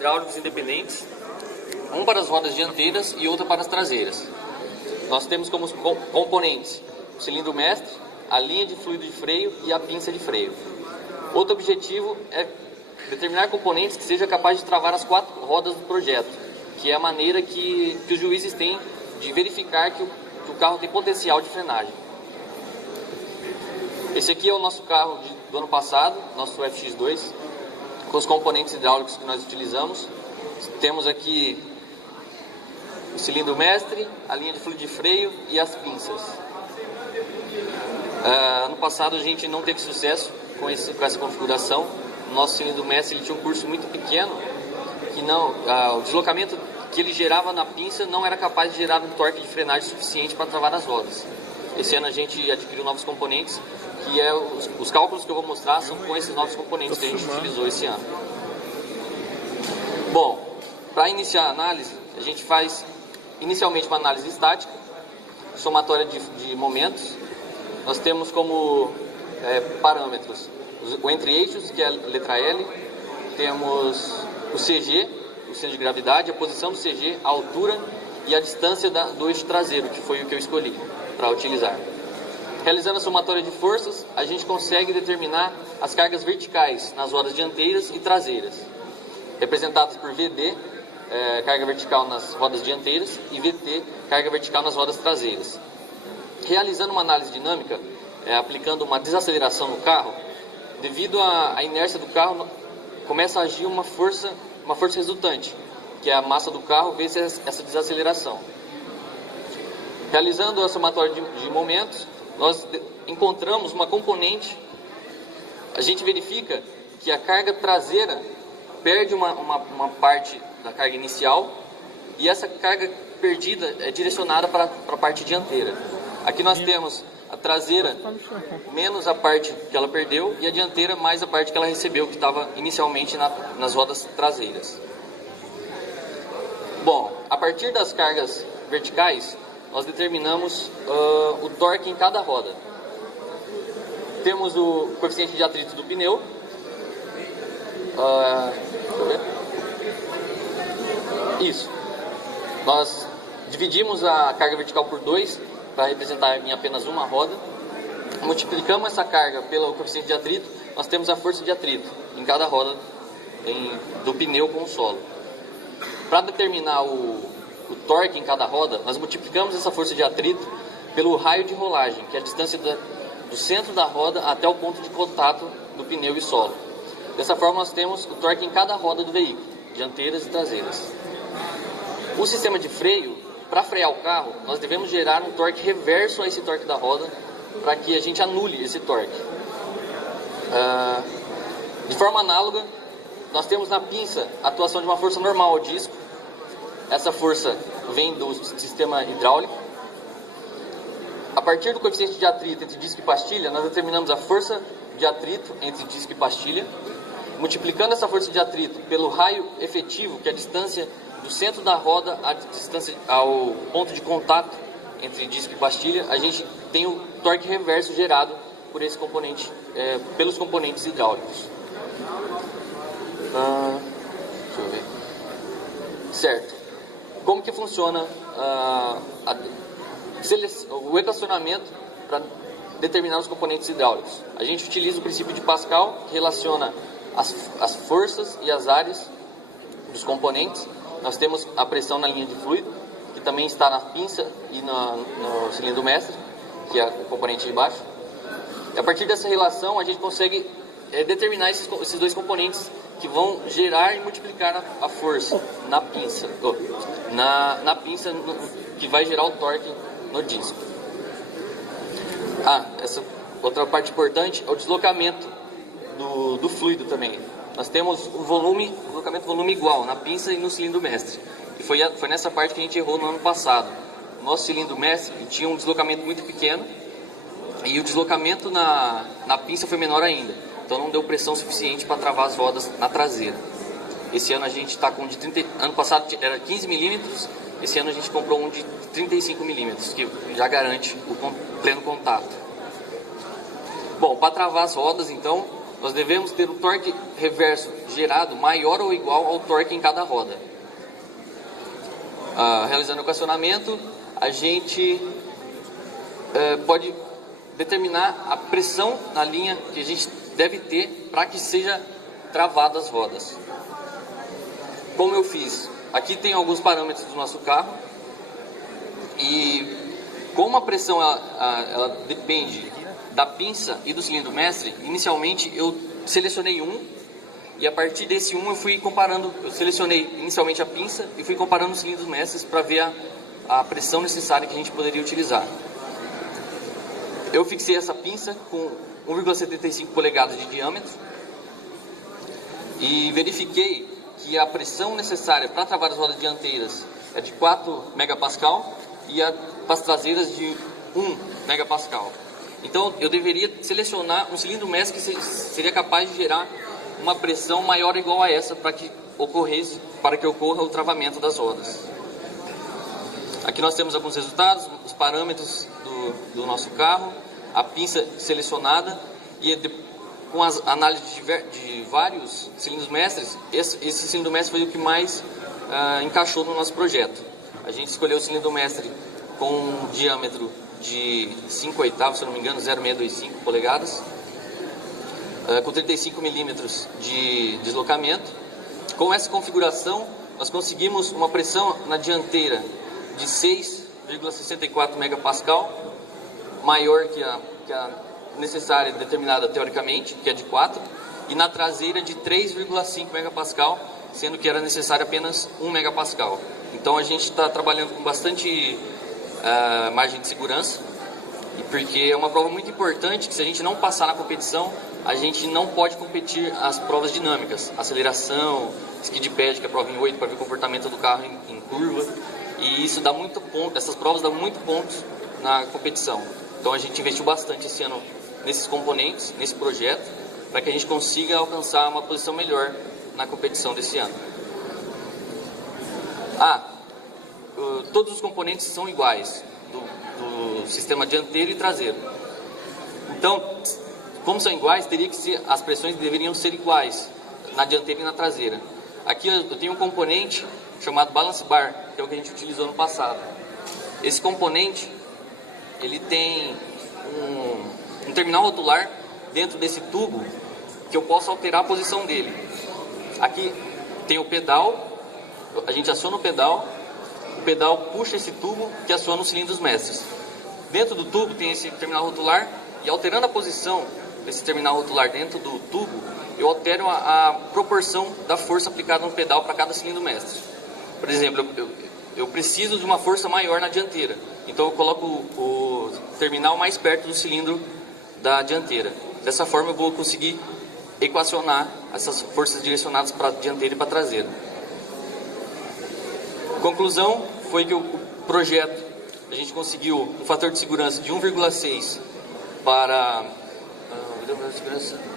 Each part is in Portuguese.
hidráulicos independentes, um para as rodas dianteiras e outro para as traseiras. Nós temos como componentes o cilindro mestre, a linha de fluido de freio e a pinça de freio. Outro objetivo é determinar componentes que sejam capazes de travar as 4 rodas do projeto, que é a maneira que os juízes têm de verificar que o carro tem potencial de frenagem. Esse aqui é o nosso carro do ano passado, nosso FX2, com os componentes hidráulicos que nós utilizamos. Temos aqui o cilindro mestre, a linha de fluido de freio e as pinças. Ano passado a gente não teve sucesso com essa configuração. O nosso cilindro mestre ele tinha um curso muito pequeno, que o deslocamento que ele gerava na pinça não era capaz de gerar um torque de frenagem suficiente para travar as rodas. Esse ano a gente adquiriu novos componentes, que os cálculos que eu vou mostrar são com esses novos componentes que a gente utilizou esse ano. Bom, para iniciar a análise, a gente faz inicialmente uma análise estática, somatória de momentos. Nós temos como parâmetros o entre-eixos, que é a letra L, temos o CG, o centro de gravidade, a posição do CG, a altura e a distância do eixo traseiro, que foi o que eu escolhi para utilizar. Realizando a somatória de forças, a gente consegue determinar as cargas verticais nas rodas dianteiras e traseiras, representadas por VD, carga vertical nas rodas dianteiras, e VT, carga vertical nas rodas traseiras. Realizando uma análise dinâmica, aplicando uma desaceleração no carro, devido à inércia do carro, começa a agir uma força resultante, que é a massa do carro vezes essa desaceleração. Realizando a somatória de momentos, nós encontramos uma componente, a gente verifica que a carga traseira perde uma parte da carga inicial e essa carga perdida é direcionada para a parte dianteira. Aqui nós temos a traseira menos a parte que ela perdeu e a dianteira mais a parte que ela recebeu, que estava inicialmente nas rodas traseiras. Bom, a partir das cargas verticais, nós determinamos o torque em cada roda. Temos o coeficiente de atrito do pneu. Deixa eu ver. Isso. Nós dividimos a carga vertical por 2 para representar em apenas uma roda. Multiplicamos essa carga pelo coeficiente de atrito, nós temos a força de atrito em cada roda do pneu com o solo. Para determinar o torque em cada roda, nós multiplicamos essa força de atrito pelo raio de rolagem, que é a distância do centro da roda até o ponto de contato do pneu e solo. Dessa forma nós temos o torque em cada roda do veículo, dianteiras e traseiras. O sistema de freio, para frear o carro, nós devemos gerar um torque reverso a esse torque da roda, para que a gente anule esse torque. De forma análoga, nós temos na pinça a atuação de uma força normal ao disco. Essa força vem do sistema hidráulico. A partir do coeficiente de atrito entre disco e pastilha, nós determinamos a força de atrito entre disco e pastilha. Multiplicando essa força de atrito pelo raio efetivo, que é a distância do centro da roda à distância ao ponto de contato entre disco e pastilha, a gente tem o torque reverso gerado por esse componente, pelos componentes hidráulicos. Deixa eu ver. Certo. Como que funciona o equacionamento para determinar os componentes hidráulicos? A gente utiliza o princípio de Pascal, que relaciona as forças e as áreas dos componentes. Nós temos a pressão na linha de fluido, que também está na pinça e no cilindro mestre, que é o componente de baixo. E a partir dessa relação, a gente consegue determinar esses 2 componentes que vão gerar e multiplicar a força na pinça, na pinça que vai gerar o torque no disco. Essa outra parte importante é o deslocamento do fluido também. Nós temos o deslocamento volume igual na pinça e no cilindro mestre. E foi nessa parte que a gente errou no ano passado. O nosso cilindro mestre tinha um deslocamento muito pequeno e o deslocamento na pinça foi menor ainda. Então não deu pressão suficiente para travar as rodas na traseira. Esse ano a gente está com ano passado era 15 milímetros, esse ano a gente comprou um de 35 milímetros, que já garante o pleno contato. Bom, para travar as rodas, então, nós devemos ter um torque reverso gerado maior ou igual ao torque em cada roda. Realizando o equacionamento, a gente pode determinar a pressão na linha que a gente deve ter para que seja travada as rodas. Como eu fiz, aqui tem alguns parâmetros do nosso carro, e como a pressão ela depende da pinça e do cilindro mestre, inicialmente eu selecionei um, e a partir desse um eu fui comparando, eu selecionei inicialmente a pinça e fui comparando os cilindros mestres para ver a pressão necessária que a gente poderia utilizar. Eu fixei essa pinça com 1,75 polegadas de diâmetro e verifiquei que a pressão necessária para travar as rodas dianteiras é de 4 megapascal e para as traseiras de 1 megapascal. Então eu deveria selecionar um cilindro mestre que seria capaz de gerar uma pressão maior ou igual a essa para que ocorra o travamento das rodas. Aqui nós temos alguns resultados, os parâmetros do nosso carro, a pinça selecionada, e com as análises de vários cilindros mestres, esse cilindro mestre foi o que mais encaixou no nosso projeto. A gente escolheu o cilindro mestre com um diâmetro de 5/8, se eu não me engano, 0,625 polegadas, com 35 milímetros de deslocamento. Com essa configuração, nós conseguimos uma pressão na dianteira de 6,64 megapascal, maior que a necessária determinada teoricamente, que é de 4, e na traseira de 3,5 megapascal, sendo que era necessário apenas 1 megapascal. Então a gente está trabalhando com bastante margem de segurança, porque é uma prova muito importante que, se a gente não passar na competição, a gente não pode competir as provas dinâmicas, aceleração, skid pad, que é a prova em 8 para ver o comportamento do carro em curva, e isso dá muito ponto, essas provas dão muito pontos na competição. Então a gente investiu bastante esse ano nesses componentes, nesse projeto, para que a gente consiga alcançar uma posição melhor na competição desse ano. Todos os componentes são iguais, do sistema dianteiro e traseiro. Então, como são iguais, as pressões deveriam ser iguais na dianteira e na traseira. Aqui eu tenho um componente chamado balance bar, que é o que a gente utilizou no passado. Esse componente, ele tem um terminal rotular dentro desse tubo que eu posso alterar a posição dele. Aqui tem o pedal, a gente aciona o pedal puxa esse tubo que aciona os cilindros mestres. Dentro do tubo tem esse terminal rotular, e alterando a posição desse terminal rotular dentro do tubo, eu altero a proporção da força aplicada no pedal para cada cilindro mestre. Por exemplo, eu preciso de uma força maior na dianteira, então eu coloco o terminal mais perto do cilindro da dianteira. Dessa forma eu vou conseguir equacionar essas forças direcionadas para a dianteira e para a traseira. A conclusão foi que o projeto, a gente conseguiu um fator de segurança de 1,6 para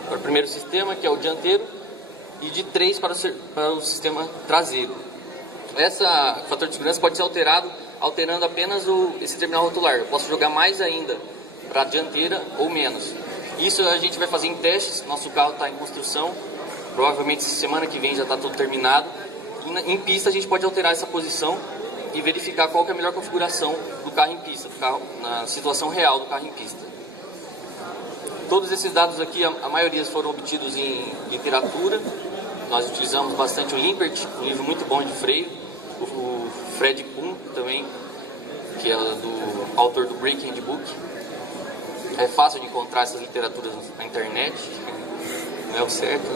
o primeiro sistema, que é o dianteiro, e de 3 para o sistema traseiro. Esse fator de segurança pode ser alterando apenas esse terminal rotular. Eu posso jogar mais ainda para a dianteira ou menos. Isso a gente vai fazer em testes. Nosso carro está em construção, provavelmente semana que vem já está tudo terminado. E em pista a gente pode alterar essa posição e verificar qual que é a melhor configuração do carro em pista, na situação real do carro em pista. Todos esses dados aqui, a maioria foram obtidos em literatura. Nós utilizamos bastante o Limpert, um livro muito bom de freio, o Fred Kuhn também, que é do autor do Brake Handbook. É fácil de encontrar essas literaturas na internet, não é o certo.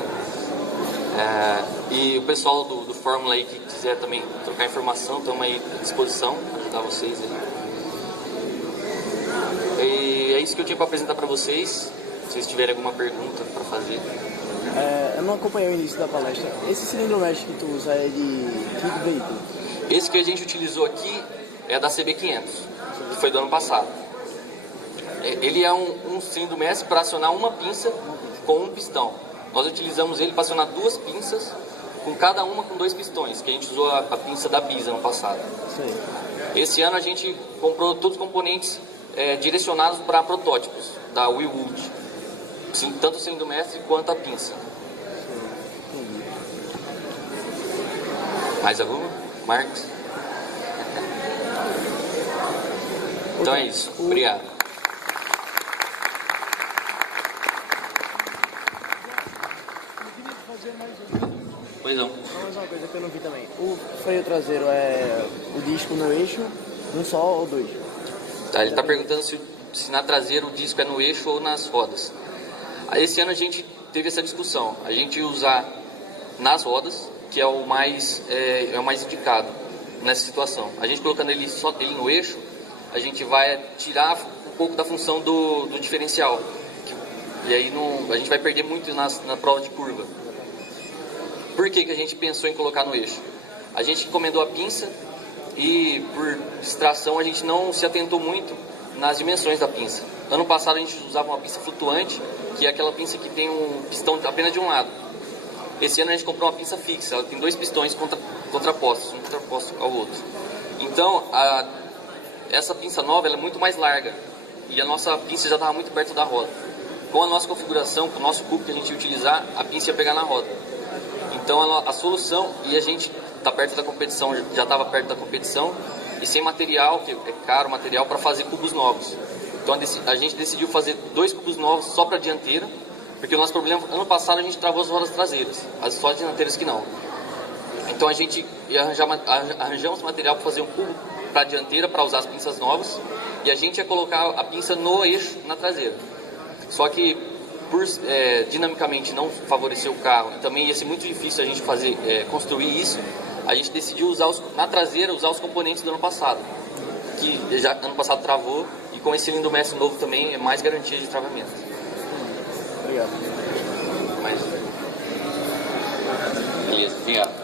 E o pessoal do Fórmula aí que quiser também trocar informação, estamos aí à disposição para ajudar vocês aí. E é isso que eu tinha para apresentar para vocês. Se vocês tiverem alguma pergunta para fazer. Eu não acompanhei o início da palestra. Esse cilindro mesh que tu usa é de que veículo? Esse que a gente utilizou aqui é da CB500, que foi do ano passado. Ele é um cilindro mestre para acionar uma pinça com um pistão. Nós utilizamos ele para acionar 2 pinças, com cada uma com 2 pistões, que a gente usou a pinça da Bisa no passado. Sim. Esse ano a gente comprou todos os componentes direcionados para protótipos da Willwood. Sim, tanto o cilindro mestre quanto a pinça. Entendi. Mais alguma? Marcos? Então é isso. Obrigado. Pois não. Mais uma coisa que eu não vi também. O freio traseiro é o disco no eixo, um só ou dois? Tá, ele está perguntando se na traseira o disco é no eixo ou nas rodas. Esse ano a gente teve essa discussão. A gente ia usar nas rodas, que é o mais indicado nessa situação. A gente colocando ele no eixo, a gente vai tirar um pouco da função do diferencial. E aí a gente vai perder muito na prova de curva. Por que a gente pensou em colocar no eixo? A gente encomendou a pinça e, por distração, a gente não se atentou muito nas dimensões da pinça. Ano passado a gente usava uma pinça flutuante, que é aquela pinça que tem um pistão apenas de um lado. Esse ano a gente comprou uma pinça fixa, ela tem 2 pistões contrapostos, um contraposto ao outro. Então, essa pinça nova ela é muito mais larga e a nossa pinça já estava muito perto da roda. Com a nossa configuração, com o nosso cubo que a gente ia utilizar, a pinça ia pegar na roda. Então a solução, e a gente está perto da competição, já estava perto da competição, e sem material, que é caro material, para fazer cubos novos. Então a gente decidiu fazer 2 cubos novos só para a dianteira, porque o nosso problema, ano passado a gente travou as rodas traseiras, só as dianteiras que não. Então a gente ia arranjamos material para fazer um cubo para a dianteira, para usar as pinças novas, e a gente ia colocar a pinça no eixo, na traseira. Só que por dinamicamente não favorecer o carro, e também ia ser muito difícil a gente construir isso, a gente decidiu na traseira usar os componentes do ano passado, que já ano passado travou, e com esse cilindro mestre novo também é mais garantia de travamento. Obrigado. Beleza, obrigado.